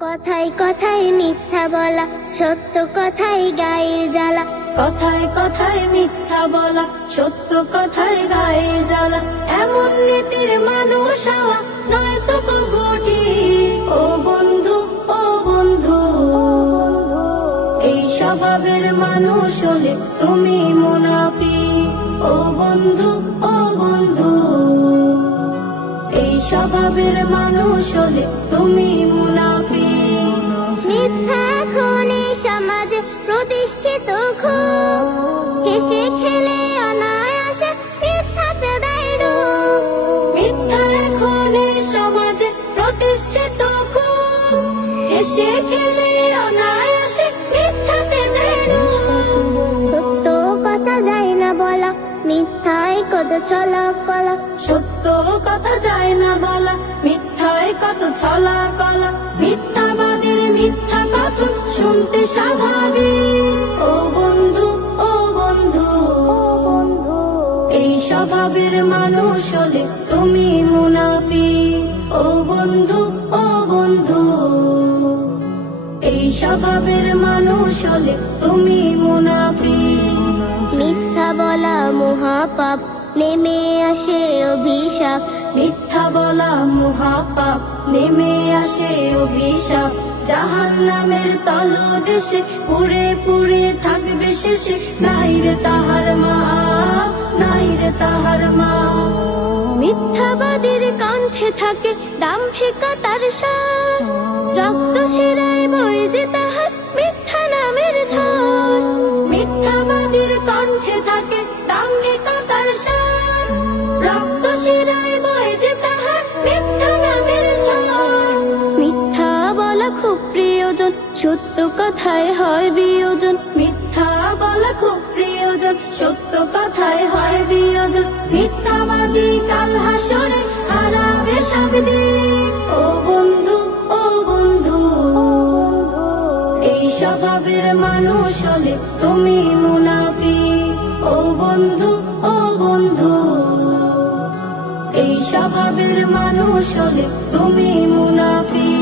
কথায় কথায় মিথ্যা বলা, সত্য কথায় গায়ে জ্বালা। কথায় কথায় মিথ্যা বলা, সত্য কথায় গায়ে জ্বালা। এমন নীতির মানুষ হওয়া নয় তো কবু ঠিক। ও বন্ধু, ও বন্ধু, এই স্বভাবের মানুষ হলে তুমি মুনাফিক। ও বন্ধু, ও বন্ধু, এই স্বভাবের মানুষ হলে তুমি মুনাফিক। মিথ্যা এখন এই সমাজে প্রতিষ্ঠিত খুব, হেসে খেলে অনায়াসে মিথ্যাতে দেয় রূপ। মিথ্যা এখন এই সমাজে প্রতিষ্ঠিত খুব, হেসে খেলে অনায়াসে মিথ্যাতে দেয় রূপ। সত্য কথা যায় না বলা, মিথ্যায় কত ছলা কলা। সত্য কথা যায় না বলা, মিথ্যায় কত ছলা কলা। মিথ্যাবাদীর মিথ্যা কথন শুনতে স্বাভাবিক। ও বন্ধু, ও বন্ধু, এই স্বভাবের মানুষ হলে তুমি মুনাফিক। ও বন্ধু, ও বন্ধু, এই স্বভাবের মানুষ হলে তুমি মুনাফিক। মিথ্যা বলা মহাপাপ, নেমে আসে অভিশাপ। মিথ্যা বলা মহাপাপ, নেমে আসে অভিশাপ। জাহান্নামের তলদেশে পুড়ে পুড়ে থাকবে শেষে। নাই রে তাহার মা, নাই রে তাহার মা। মিথ্যাবাদীর কণ্ঠে থাকে দাম্ভিকতার সার, রক্ত শিরায় বয়ে যে তাহার মিথ্যা নামের ঝড়। মিথ্যাবাদীর কণ্ঠে থাকে দাম্ভিকতার সার, রক্ত শিরায় বয়ে যে তাহার মিথ্যা নামের ঝড়। মিথ্যা বলা খুব প্রিয়জন, সত্য কথায় হয় বিয়োজন। মিথ্যা বলা খুব প্রিয়জন, সত্য কথায় হয় বিয়োজন। মিথ্যাবাদী কাল হাসরে হারাবে সবদিন। ও বন্ধু, ও বন্ধু, এই স্বভাবের মানুষ হলে তুমি মুনাফিক। ও বন্ধু, ও বন্ধু, এই স্বভাবের মানুষ হলে তুমি মুনাফিক।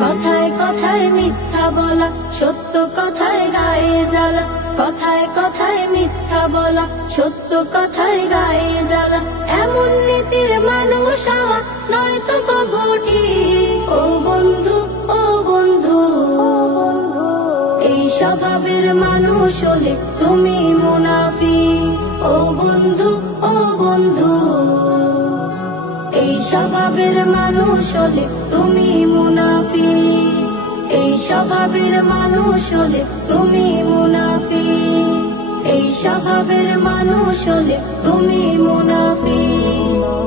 কথায় কথায় মিথ্যা বলা, সত্য কথায় গায়ে জ্বালা। কথায় কথায় মিথ্যা বলা, সত্য কথায় গায়ে জ্বালা। এমন নীতির মানুষ হওয়া নয় তো কবু ঠিক। ও বন্ধু, ও বন্ধু, এই স্বভাবের মানুষ হলে তুমি মুনাফিক। ও বন্ধু, ও বন্ধু, এই স্বভাবের মানুষ হলে তুমি মুনাফিক। এই স্বভাবের মানুষ হলে তুমি মুনাফিক। এই স্বভাবের মানুষ হলে তুমি মুনাফিক।